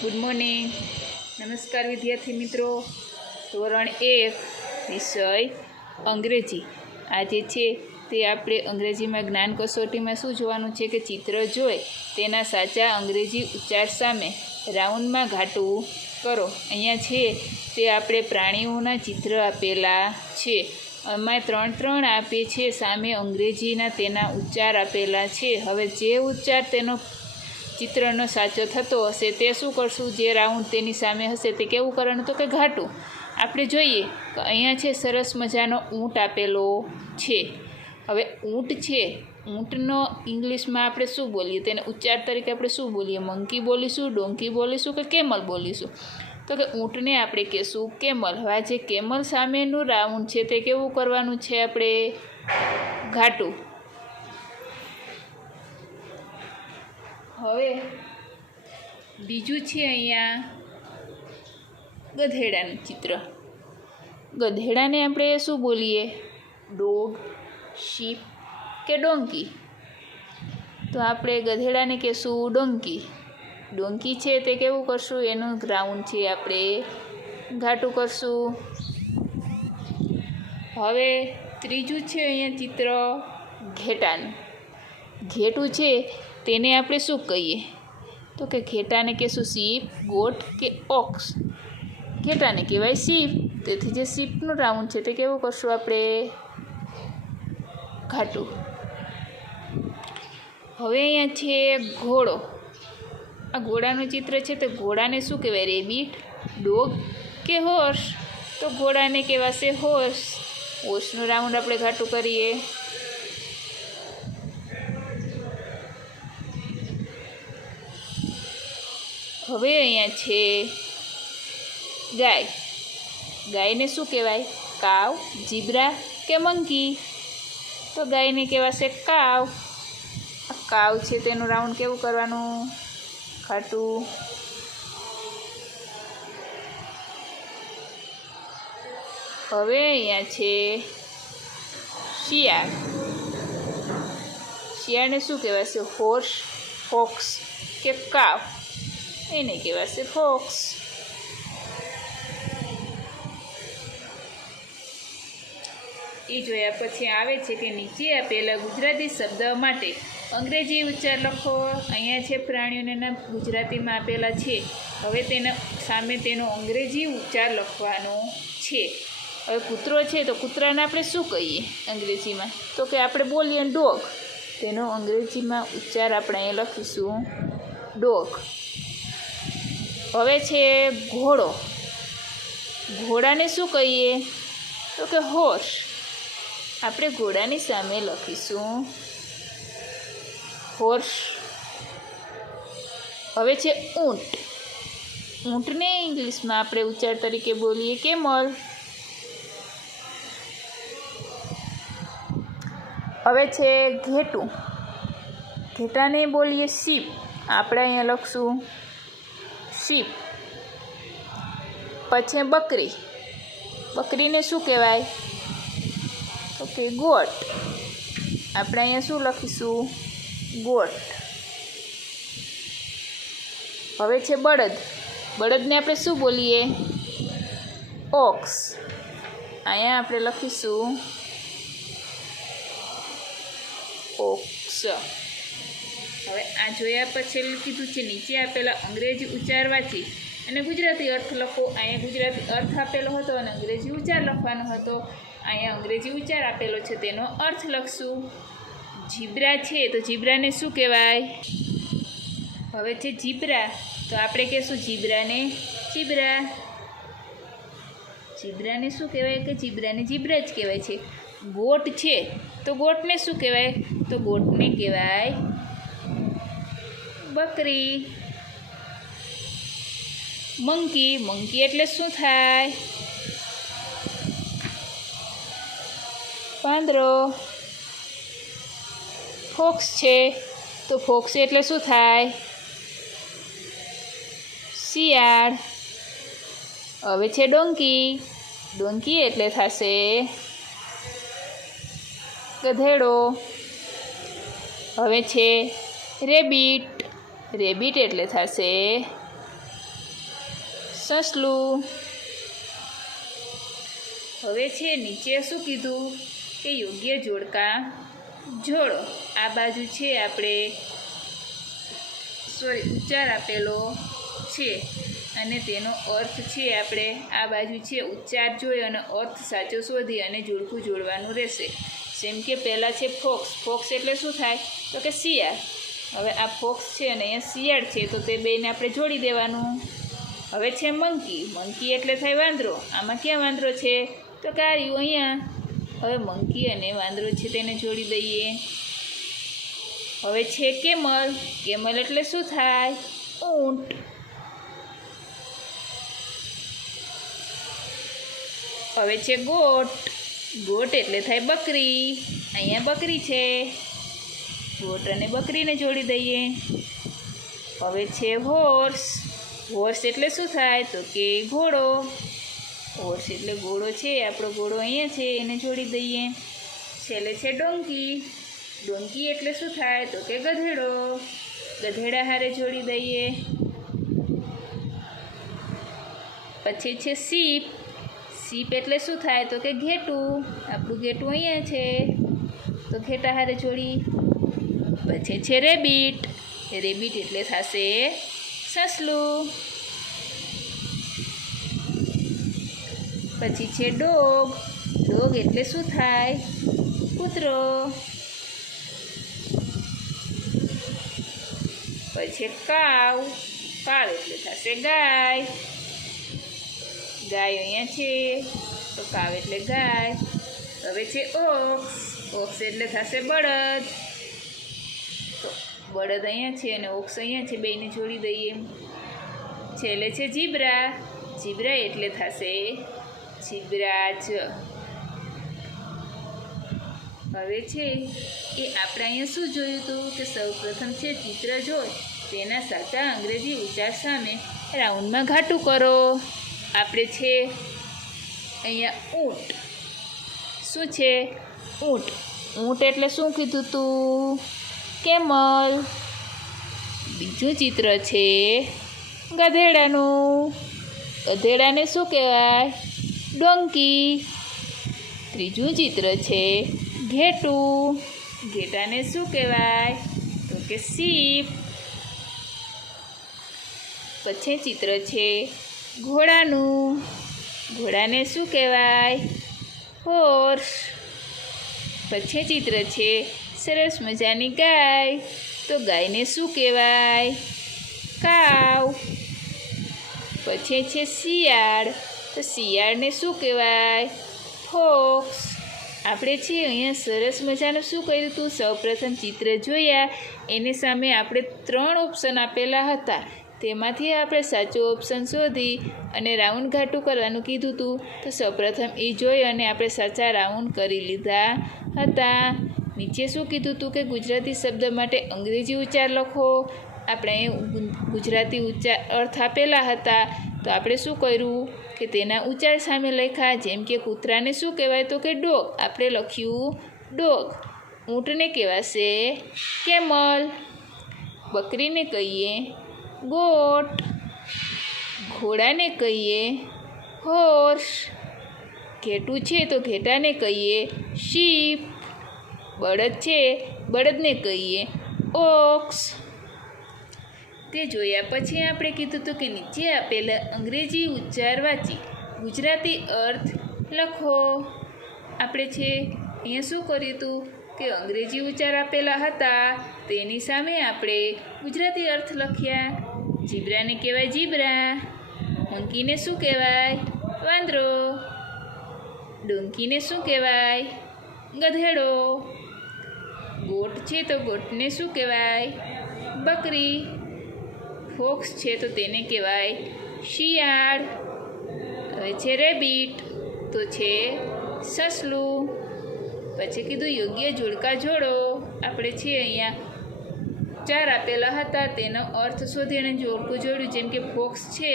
Good morning. નમસ્કાર વિદ્યાર્થી મિત્રો. ધોરણ 1 વિષય અંગ્રેજી. આજે છે તે આપણે અંગ્રેજીમાં જ્ઞાન કસોટીમાં શું જોવાનું છે કે ચિત્ર જોઈ તેના સાચા અંગ્રેજી ઉચ્ચાર સામે રાઉન્ડમાં ઘાટું કરો. અહીંયા છે તે આપણે પ્રાણીઓના ચિત્ર આપેલા છે. એમાં 3 આપે છે, સામે અંગ્રેજીના તેના ઉચ્ચાર આપેલા છે. હવે જે ઉચ્ચાર તેનો ચિત્રનો સાચો થતો હશે તે શું કરશું? જે રાઉન્ડ તેની સામે હશે તે કેવું કરવાનું? તો કે ઘાટું. આપણે જોઈએ કે અહીંયા છે સરસ મજાનો ઊંટ આપેલો છે. હવે ઊંટ છે, ઊંટનો ઇંગ્લિશમાં આપણે શું બોલીએ? તેને ઉચ્ચાર તરીકે આપણે શું બોલીએ? મંકી બોલીશું, ડોંકી બોલીશું કે કેમલ બોલીશું? તો કે ઊંટને આપણે કહેશું કેમલ. હવે જે કેમલ સામેનું રાઉન્ડ છે તે કેવું કરવાનું છે? આપણે ઘાટું. હવે બીજું છે અહીંયા ગધેડાનું ચિત્ર. ગધેડાને આપણે શું બોલીએ? ડોગ, શીપ કે ડોંકી? તો આપણે ગધેડાને કહેશું ડોંકી. ડોંકી છે તે કેવું કરશું? એનું ગ્રાઉન્ડ છે આપણે ઘાટું કરશું. હવે ત્રીજું છે અહીંયા ચિત્ર ઘેટાનું. ઘેટું છે તેને આપણે શું કહીએ? તો કે ઘેટાને કહેશું શીપ, ગોટ કે ઓક્સ. ઘેટાને કહેવાય શીપ, તેથી જે શીપનું રાઉન્ડ છે તે કેવું કરશું? આપણે ઘાટું. હવે અહીંયા છે ઘોડો. આ ઘોડાનું ચિત્ર છે તો ઘોડાને શું કહેવાય? રેબિટ, ડોગ કે હોર્સ? તો ઘોડાને કહેવાશે હોર્સ. હોર્સનું રાઉન્ડ આપણે ઘાટું કરીએ. હવે અહીંયા છે ગાય. ગાયને શું કહેવાય? કાવ, ઝીબ્રા કે મંકી? તો ગાયને કહેવાશે કાવ. આ કાવ છે તેનું રાઉન્ડ કેવું કરવાનું? ઘાટું. હવે અહીંયા છે શિયાળ. શિયાળને શું કહેવાશે? હોર્સ, ફોક્સ કે કાવ? એને કહેવાશે ફોક્સ. એ જોયા પછી આવે છે કે નીચે આપેલા ગુજરાતી શબ્દ માટે અંગ્રેજી ઉચ્ચાર લખો. અહીંયા છે પ્રાણીઓના નામ ગુજરાતીમાં આપેલા છે. હવે તેના સામે તેનો અંગ્રેજી ઉચ્ચાર લખવાનો છે. હવે કૂતરો છે તો કૂતરાને આપણે શું કહીએ અંગ્રેજીમાં? તો કે આપણે બોલીએ ડોગ. તેનો અંગ્રેજીમાં ઉચ્ચાર આપણે અહીંયા લખીશું ડોગ. હવે છે ઘોડો. ઘોડાને શું કહીએ? તો કે હોર્સ. આપણે ઘોડાની સામે લખીશું હોર્સ. હવે છે ઊંટ. ઊંટને ઇંગ્લિશમાં આપણે ઉચ્ચાર તરીકે બોલીએ કેમલ. હવે છે ઘેટું. ઘેટાને બોલીએ શીપ. આપણે અહીંયા લખશું શીપ. પછી બકરી. બકરીને શું કહેવાય? તો કે ગોટ. આપણે અહીંયા શું લખીશું? ગોટ. હવે છે બળદ. બળદને આપણે શું બોલીએ? ઓક્સ. અહીંયા આપણે લખીશું ઓક્સ. હવે આ જોયા પછી કીધું છે નીચે આપેલા અંગ્રેજી ઉચ્ચાર વાંચી અને ગુજરાતી અર્થ લખો. અહીંયા ગુજરાતી અર્થ આપેલો હતો અને અંગ્રેજી ઉચ્ચાર લખવાનો હતો. અહીંયા અંગ્રેજી ઉચ્ચાર આપેલો છે તેનો અર્થ લખશું. ઝીબ્રા છે તો ઝીબ્રાને શું કહેવાય? હવે છે ઝીબ્રા તો આપણે કહેશું ઝીબ્રાને ઝીબ્રા. ઝીબ્રાને શું કહેવાય? કે ઝીબ્રાને ઝીબ્રા જ કહેવાય છે. ગોટ છે તો ગોટને શું કહેવાય? તો ગોટને કહેવાય બકરી. મંકી. મંકી એટલે શું થાય? પાંદડો. ફોક્સ છે તો ફોક્સ એટલે શું થાય? શિયાળ. હવે છે ડોંકી. ડોંકી એટલે થશે ગધેડો. હવે છે રેબિટ. રેબિટ એટલે થશે સસલું. હવે છે નીચે શું કીધું કે યોગ્ય જોડકા જોડો. આ બાજુ છે આપણે ઉચ્ચાર આપેલો છે અને તેનો અર્થ છે આપણે આ બાજુ છે ઉચ્ચાર જોઈ અને અર્થ સાચો શોધી અને જોડકું જોડવાનું રહેશે. જેમ કે પહેલાં છે ફોક્સ. ફોક્સ એટલે શું થાય તો કે શિયાળ. હવે આ ફોક્સ છે અને અહીંયા શિયાળ છે તો તે બેને આપણે જોડી દેવાનું. હવે છે મંકી. મંકી એટલે થાય વાંદરો. આમાં ક્યાં વાંદરો છે તો કે આવ્યું અહીંયા. હવે મંકી અને વાંદરો છે તેને જોડી દઈએ. હવે છે કેમલ. કેમલ એટલે શું થાય ઊંટ. હવે છે ગોટ. ગોટ એટલે થાય બકરી. અહીંયા બકરી છે. ગોટ અને બકરીને જોડી દઈએ. હવે છે હોર્સ. હોર્સ એટલે શું થાય તો કે ઘોડો. હોર્સ એટલે ઘોડો છે. આપણો ઘોડો અહીંયા છે એને જોડી દઈએ. છેલ્લે છે ડોંકી. ડોંકી એટલે શું થાય તો કે ગધેડો. ગધેડા હારે જોડી દઈએ. પછી છે સીપ. સીપ એટલે શું થાય તો કે ઘેટું. આપણું ઘેટું અહીંયા છે તો ઘેટા હારે જોડી. પછી છે રેબિટ. રેબિટ એટલે થશે સસલું. પછી છે ડોગ. ડોગ એટલે શું થાય કૂતરો. પછી કાવ. કાવ એટલે થશે ગાય. ગાય અહીંયા છે તો કાવ એટલે ગાય. હવે છે ઓક્સ. ઓક્સ એટલે થશે બળદ. તો બળદ અહીંયા છે અને ઓક્સ અહીંયા છે બેયને જોડી દઈએ. છેલ્લે છે ઝીબ્રા. ઝીબ્રા એટલે થશે જીબ્રાજ. હવે છે એ આપણે અહીંયા શું જોયું હતું કે સૌપ્રથમ છે ચિત્ર જોઈ તેના સાચા અંગ્રેજી ઉચ્ચાર સામે રાઉન્ડમાં ઘાટું કરો. આપણે છે અહીંયા ઊંટ. શું છે ઊંટ. ઊંટ એટલે શું કીધું તું કેમલ. બીજું ચિત્ર છે ગધેડાનું. ગધેડાને શું કહેવાય ડોંકી. ત્રીજું ચિત્ર છે ઘેટું. ઘેટાને શું કહેવાય તો કે સીપ. પછી ચિત્ર છે ઘોડાનું. ઘોડાને શું કહેવાય હોર્સ. પછી ચિત્ર છે સરસ મજાની ગાય. તો ગાયને શું કહેવાય કાવ. પછી છે શિયાળ. તો શિયાળને શું કહેવાય ફોક્સ. આપણે છે અહીંયા સરસ મજાનું શું કર્યું હતું સૌપ્રથમ ચિત્ર જોયા એની સામે આપણે 3 ઓપ્શન આપેલા હતા. તેમાંથી આપણે સાચો ઓપ્શન શોધી અને રાઉન્ડ ઘાટું કરવાનું કીધું હતું. તો સૌપ્રથમ એ જોઈ અને આપણે સાચા રાઉન્ડ કરી લીધા હતા. નીચે શું કીધું હતું કે ગુજરાતી શબ્દ માટે અંગ્રેજી ઉચ્ચાર લખો. આપણે અહીં ગુજરાતી ઉચ્ચાર અર્થ આપેલા હતા તો આપણે શું કર્યું કે તેના ઉચ્ચાર સામે લખ્યા. જેમ કે કૂતરાને શું કહેવાય તો કે ડોગ. આપણે લખ્યું ડોગ. ઊંટને કહેવાશે કેમલ. બકરીને કહીએ ગોટ. ઘોડાને કહીએ હોર્સ. ઘેટું છે તો ઘેટાને કહીએ શીપ. બળદ છે બળદને કહીએ ઓક્સ. તે જોયા પછી આપણે કીધું હતું કે નીચે આપેલા અંગ્રેજી ઉચ્ચાર વાંચી ગુજરાતી અર્થ લખો. આપણે છે અહીંયા શું કર્યું હતું કે અંગ્રેજી ઉચ્ચાર આપેલા હતા તેની સામે આપણે ગુજરાતી અર્થ લખ્યા. ઝીબ્રાને કહેવાય ઝીબ્રા. મંકીને શું કહેવાય વાંદરો. ડોંકીને શું કહેવાય ગધેડો. ગોટ છે તો ગોટને શું કહેવાય બકરી. ફોક્સ છે તો તેને કહેવાય શિયાળ. હવે છે રેબિટ તો છે સસલું. પછી કીધું યોગ્ય જોડકા જોડો. આપણે છે અહીંયા 4 આપેલા હતા તેનો અર્થ શોધી અને જોડકું જોડ્યું. જેમ કે ફોક્સ છે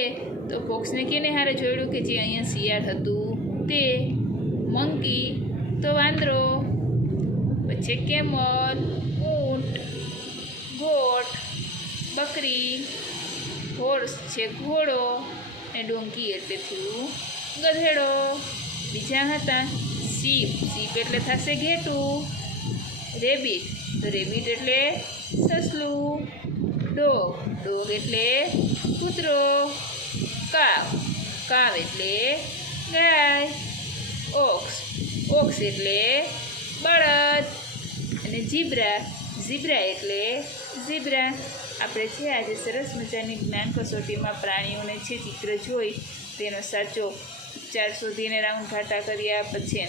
તો ફોક્સને કેને હારે જોડ્યું કે જે અહીંયા શિયાળ હતું તે. મંકી તો વાંદરો. પછી કેમલ ઊંટ. ગોટ બકરી. હોર્સ છે ઘોડો. અને ડોંકી એટલે થયું ગધેડો. બીજા હતા શીપ. શીપ એટલે થશે ઘેટું. રેબિટ. તો રેબિટ એટલે સસલું. ડોગ. ડોગ એટલે કૂતરો. કાવ. કાવ એટલે ગાય. ઓક્સ. ઓક્સ એટલે બળદ. અને ઝીબ્રા. ઝીબ્રા એટલે ઝીબ્રા. આપણે છે આજે સરસ મજાની જ્ઞાન કસોટીમાં પ્રાણીઓને છે ચિત્ર જોઈ તેનો સાચો ઉચ્ચાર શોધીને રાઉન્ડ ઘાટા કર્યા. પછી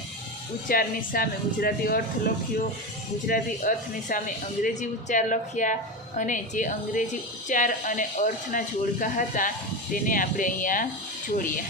ઉચ્ચારની સામે ગુજરાતી અર્થ લખ્યો, ગુજરાતી અર્થની સામે અંગ્રેજી ઉચ્ચાર લખ્યા અને જે અંગ્રેજી ઉચ્ચાર અને અર્થના જોડકા હતા તેને આપણે અહીંયા જોડ્યા.